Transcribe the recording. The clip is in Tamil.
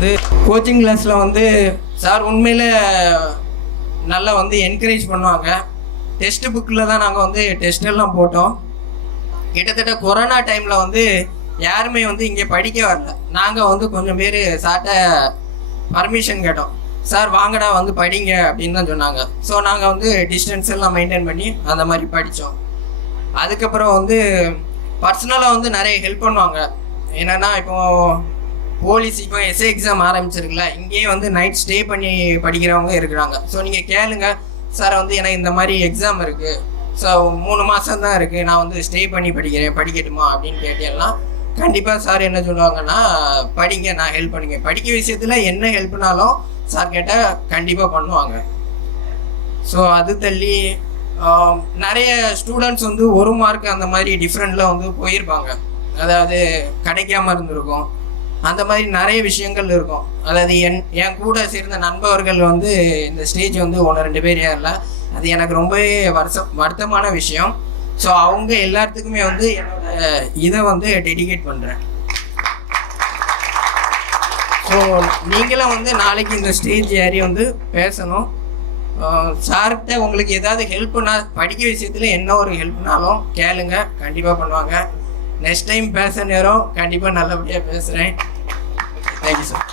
வந்து கோச்சிங் கிளாஸில் வந்து சார் உண்மையில் நல்லா வந்து என்கரேஜ் பண்ணுவாங்க. டெஸ்ட் புக்கில் தான் நாங்கள் வந்து டெஸ்டெல்லாம் போட்டோம். கிட்டத்தட்ட கொரோனா டைமில் வந்து யாருமே வந்து இங்கே படிக்க வரல. நாங்கள் வந்து கொஞ்சம் பேர் சார்ட்ட பர்மிஷன் கேட்டோம். சார் வாங்கடா வந்து படிங்க அப்படின்னு தான் சொன்னாங்க. ஸோ நாங்கள் வந்து டிஸ்டன்ஸ் எல்லாம் மெயின்டைன் பண்ணி அந்த மாதிரி படித்தோம். அதுக்கப்புறம் வந்து பர்சனலாக வந்து நிறைய ஹெல்ப் பண்ணுவாங்க. என்னென்னா இப்போது போலீஸ் இப்போ எஸ்ஏ எக்ஸாம் ஆரம்பிச்சிருக்குல்ல, இங்கேயே வந்து நைட் ஸ்டே பண்ணி படிக்கிறவங்க இருக்கிறாங்க. ஸோ நீங்கள் கேளுங்க, சார் வந்து எனக்கு இந்த மாதிரி எக்ஸாம் இருக்குது, ஸோ 3 மாதம் தான் இருக்குது, நான் வந்து ஸ்டே பண்ணி படிக்கிறேன், படிக்கட்டுமா அப்படின்னு கேட்டேன்னா கண்டிப்பாக சார் என்ன சொல்லுவாங்கன்னா, படிங்க, நான் ஹெல்ப் பண்ணுங்க. படிக்க விஷயத்தில் என்ன ஹெல்ப்னாலும் சார் கேட்டால் கண்டிப்பாக பண்ணுவாங்க. ஸோ அது தள்ளி நிறைய ஸ்டூடெண்ட்ஸ் வந்து 1 மார்க் அந்த மாதிரி டிஃப்ரெண்டில் வந்து போயிருப்பாங்க. அதாவது கிடைக்காம இருந்திருக்கும். அந்த மாதிரி நிறைய விஷயங்கள் இருக்கும். அதாவது என் கூட சேர்ந்த நண்பர்கள் வந்து இந்த ஸ்டேஜ் வந்து 1-2 பேர் ஏறல. அது எனக்கு ரொம்பவே வருத்தமான விஷயம். ஸோ அவங்க எல்லாத்துக்குமே வந்து என்னோட இதை வந்து டெடிகேட் பண்ணுறேன். ஸோ நீங்களும் வந்து நாளைக்கு இந்த ஸ்டேஜ் ஏறி வந்து பேசணும். சார்கிட்ட உங்களுக்கு ஏதாவது ஹெல்ப்னா, படிக்க விஷயத்தில் என்ன ஒரு ஹெல்ப்னாலும் கேளுங்க, கண்டிப்பாக பண்ணுவாங்க. நெக்ஸ்ட் டைம் பேச நேரம் கண்டிப்பாக நல்லபடியாக பேசுகிறேன். Thank you sir.